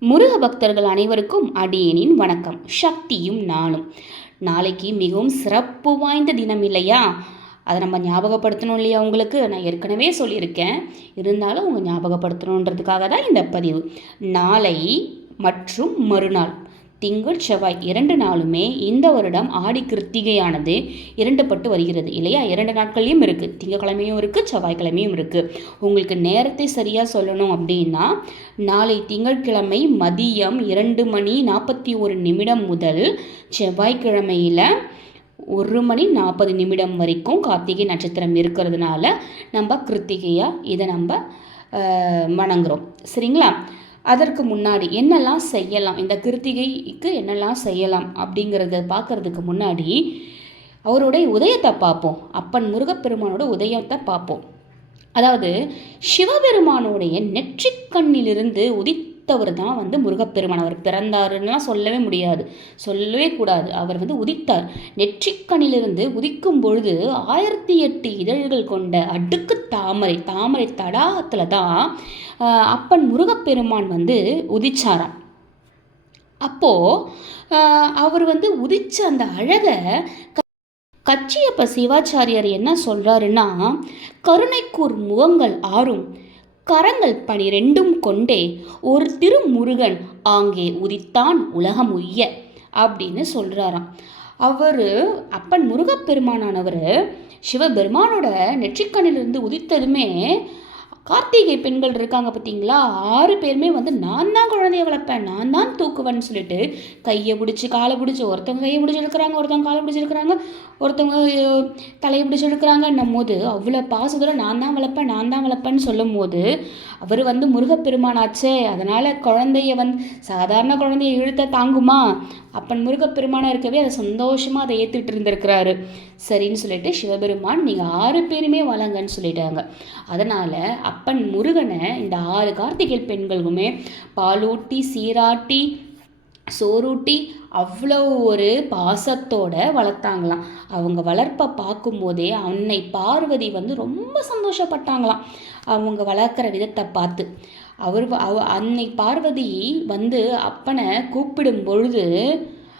முருக பக்தர்கள் அனைவருக்கும் அடியேனின் வணக்கம். சக்தியும் நானும் நாளைக்கு மிகவும் சிறப்பு வாய்ந்த தினம் இல்லையா? அதை நம்ம ஞாபகப்படுத்தணும் இல்லையா உங்களுக்கு? நான் ஏற்கனவே சொல்லியிருக்கேன். இருந்தாலும் உங்கள் ஞாபகப்படுத்தணுன்றதுக்காக தான் இந்த பதிவு. நாளை மற்றும் மறுநாள். திங்கள் செவ்வாய் இரண்டு நாளுமே இந்த வருடம் ஆடி கிருத்திகையானது இரண்டுபட்டு வருகிறது. இல்லையா? இரண்டு நாட்கள்லையும் இருக்குது திங்கக்கிழமையும் இருக்குது செவ்வாய்க்கிழமையும் இருக்குது உங்களுக்கு நேரத்தை சரியாக சொல்லணும் அப்படின்னா நாளை திங்கட்கிழமை மதியம் இரண்டு மணி நாற்பத்தி ஒரு நிமிடம் முதல் செவ்வாய்க்கிழமையில் ஒரு மணி நாற்பது நிமிடம் வரைக்கும் கார்த்திகை நட்சத்திரம் இருக்கிறதுனால நம்ம கிருத்திகையாக இதை நம்ம வணங்குறோம். சரிங்களா? அதற்கு முன்னாடி என்னெல்லாம் செய்யலாம்? இந்த கிருத்திகைக்கு என்னெல்லாம் செய்யலாம்? அப்படிங்கிறத பார்க்கறதுக்கு முன்னாடி அவருடைய உதயத்தை பார்ப்போம். அப்பன் முருகப்பெருமானோட உதயத்தை பார்ப்போம். அதாவது சிவபெருமானுடைய நெற்றிக்கண்ணிலிருந்து உதித்தவர் தான் வந்து முருகப்பெருமான். அவர் பிறந்தாருன்னா சொல்லவே முடியாது. சொல்லவே கூடாது. அவர் வந்து உதித்தார். நெற்றிக்கணிலிருந்து உதிக்கும் பொழுது ஆயிரத்தி எட்டு இதழ்கள் கொண்ட அடுக்கு தாமரை தாமரை தடாகத்தில் தான் அப்பன் முருகப்பெருமான் வந்து உதிச்சாராம். அப்போது அவர் வந்து உதிச்ச அந்த அழகை கச்சியப்ப சிவாச்சாரியார் என்ன சொல்கிறாருன்னா கருணைக்கூர் முகங்கள் ஆறும். கரங்கள் பனிரெண்டும் கொண்டே ஒரு திருமுருகன் ஆங்கே உதித்தான் உலகம் உய்ய அப்படின்னு சொல்கிறாராம் அவர் அப்பன் முருகப்பெருமானானவர் சிவபெருமானோட நெற்றிக்கண்ணிலிருந்து உதித்ததுமே கார்த்திகை பெண்கள் இருக்காங்க பார்த்தீங்களா? ஆறு பேருமே வந்து நான் தான் குழந்தைய வளர்ப்பேன் நான் தான் தூக்குவேன்னு சொல்லிட்டு கையை பிடிச்சி காலை பிடிச்சி ஒருத்தவங்க கையை பிடிச்சி எடுக்கிறாங்க ஒருத்தவங்க காலை பிடிச்சி எடுக்கிறாங்க ஒருத்தவங்க தலையை பிடிச்சி எடுக்கிறாங்கன்னும் போது அவ்வளோ பாசத்தில் நான் தான் வளர்ப்பேன் நான் தான் வளர்ப்பேன்னு சொல்லும் போது அவர் வந்து முருகப்பெருமானாச்சே அதனால் குழந்தைய வந்து சாதாரண குழந்தைய இழுத்த தாங்குமா? அப்பன் முருகப்பெருமானாக இருக்கவே அதை சந்தோஷமாக அதை ஏற்றுக்கிட்டு இருந்திருக்கிறாரு. சரின்னு சொல்லிட்டு சிவபெருமான் நீங்கள் ஆறு பேருமே வளங்கன்னு சொல்லிட்டாங்க. அதனால் அப்பன் முருகனை இந்த ஆறு கார்த்திகை பெண்களுக்குமே பாலூட்டி சீராட்டி சோறூட்டி அவ்வளோ ஒரு பாசத்தோடு வளர்த்தாங்களாம். அவங்க வளர்ப்பை பார்க்கும்போதே அன்னை பார்வதி வந்து ரொம்ப சந்தோஷப்பட்டாங்களாம். அவங்க வளர்க்குற விதத்தை பார்த்து. அவர் அவ அன்னை பார்வதி வந்து அப்பனை கூப்பிடும் பொழுது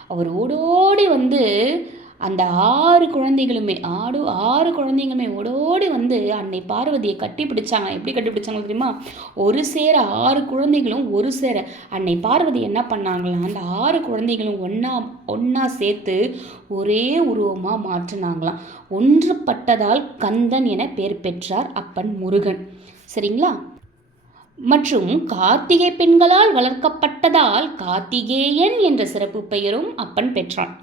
அவர் ஓடோடி வந்து அந்த ஆறு குழந்தைகளுமே ஆடு ஆறு குழந்தைங்களுமே ஓடோடி வந்து அன்னை பார்வதியை கட்டி பிடிச்சாங்க எப்படி கட்டி பிடிச்சாங்க தெரியுமா? ஒரு சேர ஆறு குழந்தைகளும் ஒரு சேர. அன்னை பார்வதி என்ன பண்ணாங்களாம் அந்த ஆறு குழந்தைகளும் ஒன்றா ஒன்றா சேர்த்து ஒரே உருவமாக மாற்றினாங்களாம். ஒன்றுபட்டதால் கந்தன் என பெயர் பெற்றார் அப்பன் முருகன். சரிங்களா? மற்றும் கார்த்திகை பெண்களால் வளர்க்கப்பட்டதால் கார்த்திகேயன் என்ற சிறப்பு பெயரும் அப்பன் பெற்றான்.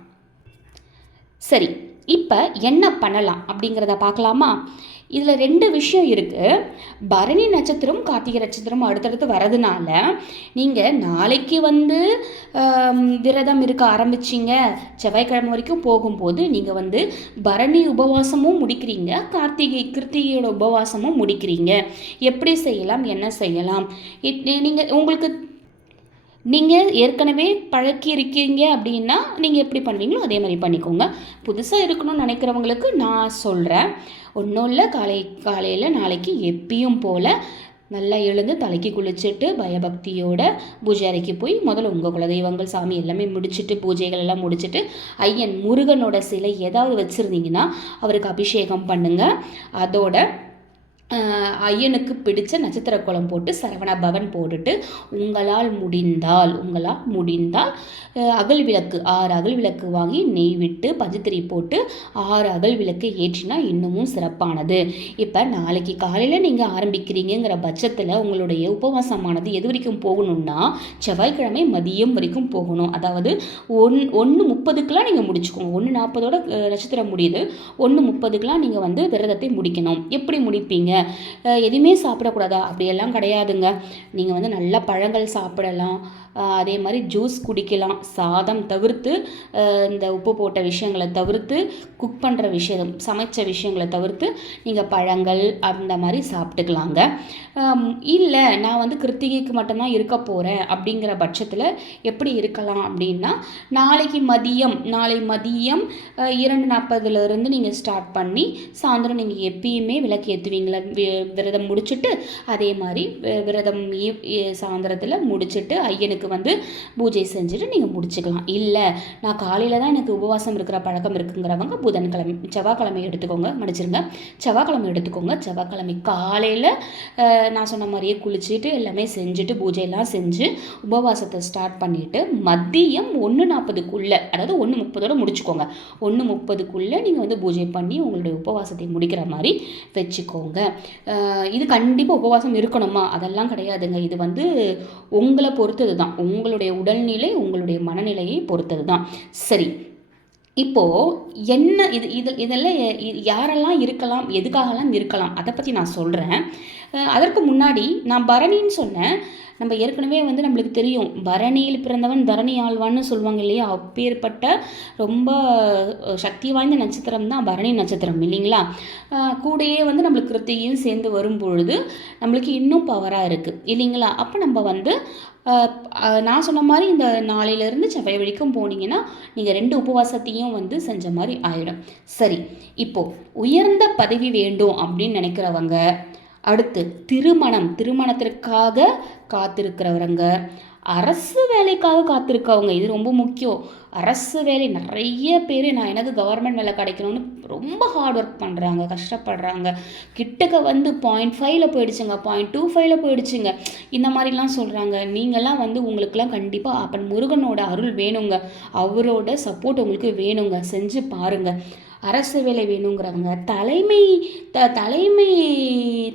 சரி இப்போ என்ன பண்ணலாம் அப்படிங்கிறத பார்க்கலாமா? இதில் ரெண்டு விஷயம் இருக்குது பரணி நட்சத்திரம் கார்த்திகை நட்சத்திரம் அடுத்தடுத்து வரதுனால நீங்கள் நாளைக்கு வந்து விரதம் இருக்க ஆரம்பிச்சிங்க. செவ்வாய்க்கிழமை வரைக்கும் போகும்போது நீங்கள் வந்து பரணி உபவாசமும் முடிக்கிறீங்க. கார்த்திகை கிருத்திகையோட உபவாசமும் முடிக்கிறீங்க. எப்படி செய்யலாம்? என்ன செய்யலாம்? நீங்கள் உங்களுக்கு நீங்கள் ஏற்கனவே பழக்கி இருக்கீங்க அப்படின்னா நீங்கள் எப்படி பண்ணுவீங்களோ அதே மாதிரி பண்ணிக்கோங்க. புதுசாக இருக்கணும்னு நினைக்கிறவங்களுக்கு நான் சொல்கிறேன் ஒன்றும் இல்லை காலை காலையில் நாளைக்கு எப்பயும் போல் நல்லா எழுந்து தலைக்கு குளிச்சுட்டு பயபக்தியோட பூஜை அறைக்கு போய் முதல்ல உங்கள் குலதெய்வங்கள் சாமி எல்லாமே முடிச்சுட்டு பூஜைகள் எல்லாம் முடிச்சுட்டு ஐயன் முருகனோட சிலை ஏதாவது வச்சுருந்தீங்கன்னா அவருக்கு அபிஷேகம் பண்ணுங்கள் அதோட ஐயனுக்கு பிடிச்ச நட்சத்திர குளம் போட்டு சரவண பவன் போட்டுட்டு உங்களால் முடிந்தால் உங்களால் முடிந்தால் அகல் விளக்கு ஆறு அகல் விளக்கு வாங்கி நெய் விட்டு பஞ்சத்திரி போட்டு ஆறு அகல் விளக்கு ஏற்றினா இன்னமும் சிறப்பானது. இப்போ நாளைக்கு காலையில் நீங்கள் ஆரம்பிக்கிறீங்கிற பட்சத்தில் உங்களுடைய உபவாசமானது எது வரைக்கும் போகணும்னா செவ்வாய்க்கிழமை மதியம் வரைக்கும் போகணும். அதாவது ஒன் ஒன்று முப்பதுக்கெலாம் நீங்கள் முடிச்சுக்கோங்க. ஒன்று நாற்பதோட நட்சத்திரம் முடியுது. ஒன்று முப்பதுக்கெலாம் நீங்கள் வந்து விரதத்தை முடிக்கணும். எப்படி முடிப்பீங்க? எதுவுமே சாப்பிடக்கூடாதா? அப்படியெல்லாம் கிடையாதுங்க. நீங்கள் வந்து நல்ல பழங்கள் சாப்பிடலாம். அதே மாதிரி ஜூஸ் குடிக்கலாம். சாதம் தவிர்த்து இந்த உப்பு போட்ட விஷயங்களை தவிர்த்து குக் பண்ணுற விஷயம் சமைச்ச விஷயங்களை தவிர்த்து நீங்கள் பழங்கள் அந்த மாதிரி சாப்பிட்டுக்கலாங்க. இல்லை நான் வந்து கிருத்திகைக்கு மட்டும்தான் இருக்க போகிறேன் அப்படிங்கிற பட்சத்தில் எப்படி இருக்கலாம் அப்படின்னா நாளைக்கு மதியம் நாளை மதியம் இரண்டு நாற்பதுலேருந்து நீங்கள் ஸ்டார்ட் பண்ணி சாயந்தரம் நீங்கள் எப்பயுமே விளக்கு ஏற்றுவீங்களா வி- விரதம் முடிச்சுட்டு அதே மாதிரி விரதம் சாயந்தரத்தில் முடிச்சுட்டு ஐயனுக்கு வந்து பூஜை செஞ்சுட்டு நீங்கள் முடிச்சுக்கலாம். இல்லை நான் காலையில் தான் எனக்கு உபவாசம் இருக்கிற பழக்கம் இருக்குங்கிறவங்க புதன்கிழமை செவ்வாய்க்கிழமை எடுத்துக்கோங்க மன்னிச்சிருங்க. செவ்வாய்க்கிழமை எடுத்துக்கோங்க. செவ்வாய்க்கிழமை காலையில் நான் சொன்ன மாதிரியே குளிச்சுட்டு எல்லாமே செஞ்சுட்டு பூஜையெல்லாம் செஞ்சு உபவாசத்தை ஸ்டார்ட் பண்ணிவிட்டு மதியம் ஒன்று நாற்பதுக்குள்ளே அதாவது ஒன்று முப்பதோடு முடிச்சுக்கோங்க. ஒன்று முப்பதுக்குள்ளே நீங்கள் வந்து பூஜை பண்ணி உங்களுடைய உபவாசத்தை முடிக்கிற மாதிரி வச்சுக்கோங்க. இது கண்டிப்பாக உபவாசம் இருக்கணுமா? அதெல்லாம் கிடையாதுங்க. இது வந்து உங்களை பொறுத்தது தான். உங்களுடைய உடல்நிலை உங்களுடைய மனநிலையை பொறுத்தது தான் சரி இப்போது என்ன இது இது இதெல்லாம் யாரெல்லாம் இருக்கலாம் எதுக்காகலாம் இருக்கலாம் அதை பற்றி நான் சொல்கிறேன் அதற்கு முன்னாடி நான் பரணின்னு சொன்னேன். நம்ம ஏற்கனவே வந்து நம்மளுக்கு தெரியும். பரணியில் பிறந்தவன் தரணி ஆழ்வான்னு சொல்லுவாங்க இல்லையா? அப்பேற்பட்ட ரொம்ப சக்தி வாய்ந்த நட்சத்திரம் தான் பரணி நட்சத்திரம் இல்லைங்களா? கூடையே கூடயே வந்து நம்மளுக்கு கிருத்தியும் சேர்ந்து வரும் பொழுது நம்மளுக்கு இன்னும் பவராக இருக்குது இல்லைங்களா? அப்போ நம்ம வந்து நான் சொன்ன மாதிரி இந்த நாளையிலேருந்து செவ்வாய் வழிக்கும் போனீங்கன்னா நீங்கள் ரெண்டு உபவாசத்தையும் வந்து செஞ்ச மாதிரி ஆயிடும். சரி இப்போது உயர்ந்த பதவி வேண்டும் அப்படின்னு நினைக்கிறவங்க அடுத்து திருமணம் திருமணத்திற்காக காத்திருக்கிறவங்க அரசு வேலைக்காக காத்திருக்கவங்க இது ரொம்ப முக்கியம். அரசு வேலை நிறைய பேர் நான் எனக்கு கவர்மெண்ட் வேலை கிடைக்கணும்னு ரொம்ப ஹார்ட் ஒர்க் பண்ணுறாங்க கஷ்டப்படுறாங்க. கிட்டக்க வந்து பாயிண்ட் ஃபைவ்ல போயிடுச்சுங்க பாயிண்ட் டூ ஃபைவ்ல போயிடுச்சுங்க. இந்த மாதிரிலாம் சொல்கிறாங்க நீங்கள்லாம் வந்து உங்களுக்குலாம் கண்டிப்பாக அப்பன் முருகனோட அருள் வேணுங்க. அவரோட சப்போர்ட் உங்களுக்கு வேணுங்க. செஞ்சு பாருங்க. அரசு வேலை வேணுங்கிறவங்க தலைமை த தலைமை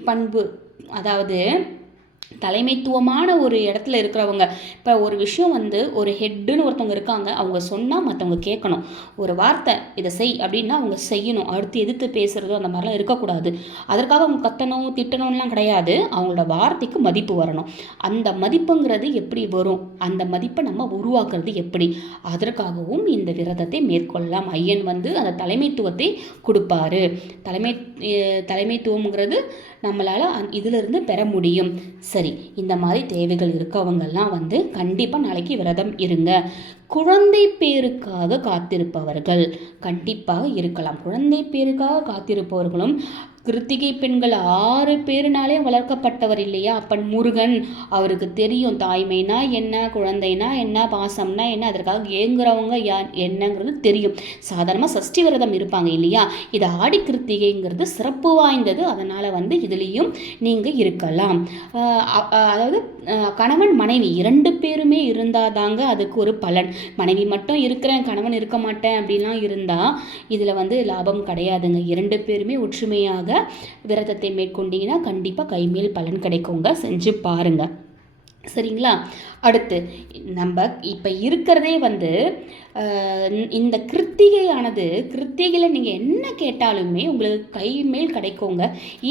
பண்பு அதாவது தலைமைத்துவமான ஒரு இடத்துல இருக்கிறவங்க. இப்போ ஒரு விஷயம் வந்து ஒரு ஹெட்டுன்னு ஒருத்தவங்க இருக்காங்க அவங்க சொன்னால் மற்றவங்க கேட்கணும். ஒரு வார்த்தை இதை செய் அப்படின்னா அவங்க செய்யணும். அடுத்து எதிர்த்து பேசுகிறதோ அந்த மாதிரிலாம் இருக்கக்கூடாது. அதற்காக அவங்க கத்தணும் திட்டணும்லாம் கிடையாது. அவங்களோட வார்த்தைக்கு மதிப்பு வரணும். அந்த மதிப்புங்கிறது எப்படி வரும்? அந்த மதிப்பை நம்ம உருவாக்குறது எப்படி? அதற்காகவும் இந்த விரதத்தை மேற்கொள்ளலாம். ஐயன் வந்து அந்த தலைமைத்துவத்தை கொடுப்பாரு. தலைமை தலைமைத்துவம்ங்கிறது நம்மளால் இதிலிருந்து பெற முடியும். சரி. இந்த மாதிரி தேவைகள் இருக்கவங்கெல்லாம் வந்து கண்டிப்பாக நாளைக்கு விரதம் இருங்க. குழந்தை பேருக்காக காத்திருப்பவர்கள். கண்டிப்பாக இருக்கலாம். குழந்தை பேருக்காக காத்திருப்பவர்களும் கிருத்திகை பெண்கள் ஆறு பேருனாலே வளர்க்கப்பட்டவர் இல்லையா? அப்பன் முருகன் அவருக்கு தெரியும். தாய்மைனா என்ன குழந்தைனா என்ன பாசம்னா என்ன அதற்காக ஏங்குறவங்க யா என்னங்கிறது தெரியும். சாதாரணமாக சஷ்டி விரதம் இருப்பாங்க இல்லையா? இது ஆடி கிருத்திகைங்கிறது சிறப்பு வாய்ந்தது. அதனால் வந்து இதுலேயும் நீங்கள் இருக்கலாம். அதாவது கணவன் மனைவி இரண்டு பேருமே இருந்தால் தாங்க அதுக்கு ஒரு பலன். மனைவி மட்டும் இருக்கிறேன் கணவன் இருக்க மாட்டேன் அப்படிலாம் இருந்தால் இதில் வந்து லாபம் கிடையாதுங்க. இரண்டு பேருமே ஒற்றுமையாக விரதத்தை மேற்கொண்டீங்கன்னா கண்டிப்பாக கைமேல் பலன் கிடைக்குங்க. செஞ்சு பாருங்க. சரிங்களா? அடுத்து நம்ம இப்போ இருக்கிறதே வந்து இந்த கிருத்திகையானது கிருத்திகையில் நீங்கள் என்ன கேட்டாலுமே உங்களுக்கு கைமேல் கிடைக்குங்க.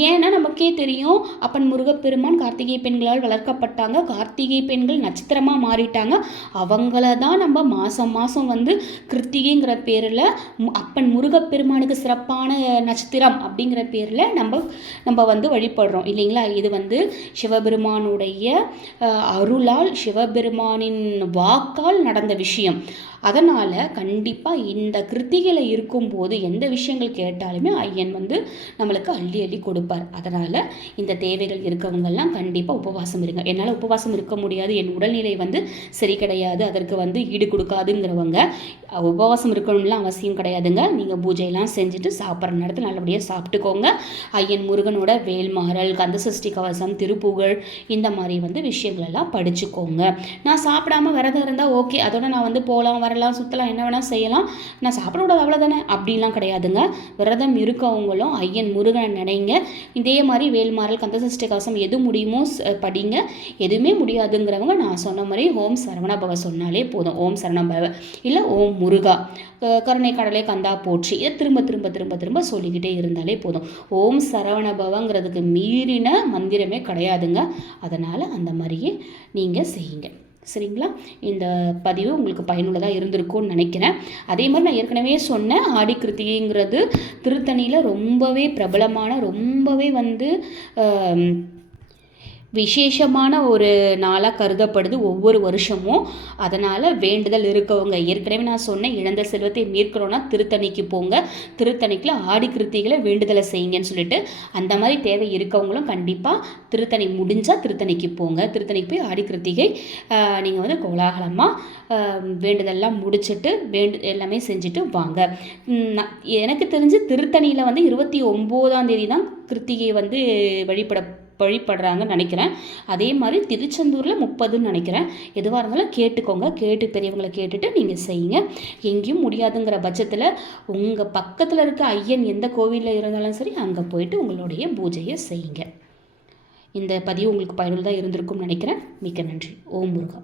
ஏன்னா நமக்கே தெரியும் அப்பன் முருகப்பெருமான் கார்த்திகை பெண்களால் வளர்க்கப்பட்டாங்க. கார்த்திகை பெண்கள் நட்சத்திரமாக மாறிட்டாங்க. அவங்கள தான் நம்ம மாதம் மாதம் வந்து கிருத்திகைங்கிற பேரில் அப்பன் முருகப்பெருமானுக்கு சிறப்பான நட்சத்திரம் அப்படிங்கிற பேரில் நம்ம நம்ம வந்து வழிபடுறோம். இல்லைங்களா? இது வந்து சிவபெருமானுடைய அருளால் சிவபெருமானின் வாக்கால் நடந்த விஷயம். அதனால் கண்டிப்பாக இந்த கிருத்திகையில் இருக்கும்போது எந்த விஷயங்கள் கேட்டாலுமே ஐயன் வந்து நம்மளுக்கு அள்ளி அள்ளி கொடுப்பார். அதனால் இந்த தேவைகள் இருக்கவங்கெல்லாம் கண்டிப்பாக உபவாசம் இருங்க. என்னால் உபவாசம் இருக்க முடியாது. என் உடல்நிலை வந்து சரி கிடையாது. அதற்கு வந்து ஈடு கொடுக்காதுங்கிறவங்க உபவாசம் இருக்கணும்லாம் அவசியம் கிடையாதுங்க. நீங்கள் பூஜையெல்லாம் செஞ்சுட்டு சாப்பிட்ற நேரத்தில் நல்லபடியாக சாப்பிட்டுக்கோங்க. ஐயன் முருகனோட வேல்மாறல் கந்தசஷ்டி கவசம் திருப்புகழ் இந்த மாதிரி வந்து விஷயங்கள் எல்லாம் படிச்சுக்கோங்க. நான் சாப்பிடாம விரதம் இருந்தால் ஓகே. அதோட நான் வந்து போகலாம் வரலாம் சுற்றலாம் என்ன வேணால் செய்யலாம். நான் சாப்பிடக்கூடாது அவ்வளோதானே அப்படிலாம் கிடையாதுங்க. விரதம் இருக்கவங்களும் ஐயன் முருகனை நினைங்க. இதே மாதிரி வேல்மாறல் கந்தசஷ்டி கவசம் எது முடியுமோ படிங்க. எதுவுமே முடியாதுங்கிறவங்க நான் சொன்ன மாதிரி ஓம் சரவணபவ சொன்னாலே போதும். ஓம் சரணபவ இல்லை ஓம் முருகா. கருணை கடலை கந்தா போற்றி. இதை திரும்ப திரும்ப திரும்ப திரும்ப சொல்லிக்கிட்டே இருந்தாலே போதும். ஓம் சரவணபவங்கிறதுக்கு மீறின மந்திரமே கிடையாதுங்க. அதனால் அந்த மாதிரியே நீங்கள் செய்யுங்க. சரிங்களா? இந்த பதிவு உங்களுக்கு பயனுள்ளதாக இருந்திருக்கும்னு நினைக்கிறேன். அதே மாதிரி நான் ஏற்கனவே சொன்னேன் ஆடி கிருத்திகைங்கிறது திருத்தணியில் ரொம்பவே பிரபலமான ரொம்பவே வந்து விசேஷமான ஒரு நாளாக கருதப்படுது ஒவ்வொரு வருஷமும். அதனால் வேண்டுதல் இருக்கவங்க. ஏற்கனவே நான் சொன்னேன் இழந்த செல்வத்தை மீட்கிறோன்னா திருத்தணிக்கு போங்க. திருத்தணிக்கில் ஆடி கிருத்திகளை வேண்டுதலை செய்யுங்கன்னு சொல்லிட்டு அந்த மாதிரி தேவை இருக்கவங்களும் கண்டிப்பாக திருத்தணி முடிஞ்சால் திருத்தணிக்கு போங்க. திருத்தணிக்கு போய் ஆடி கிருத்திகை நீங்கள் வந்து கோலாகலமாக வேண்டுதல்லாம் முடிச்சுட்டு வேண்டு எல்லாமே செஞ்சுட்டு வாங்க. நான் எனக்கு தெரிஞ்சு திருத்தணியில் வந்து இருபத்தி ஒம்போதாம் தேதி தான் கிருத்திகை வந்து வழிபட வழிபடுறாங்கன்னு நினைக்கிறேன். அதே மாதிரி திருச்செந்தூரில் முப்பதுன்னு நினைக்கிறேன். எதுவாக இருந்தாலும் கேட்டுக்கோங்க. கேட்டு பெரியவங்களை கேட்டுட்டு நீங்கள் செய்யுங்க. எங்கேயும் முடியாதுங்கிற பட்சத்தில் உங்கள் பக்கத்தில் இருக்க ஐயன் எந்த கோவிலில் இருந்தாலும் சரி அங்கே போயிட்டு உங்களுடைய பூஜையை செய்யுங்க. இந்த பதிவு உங்களுக்கு பயனுள்ளதாக இருந்திருக்கும்னு நினைக்கிறேன். மிக்க நன்றி. ஓம் முருகா.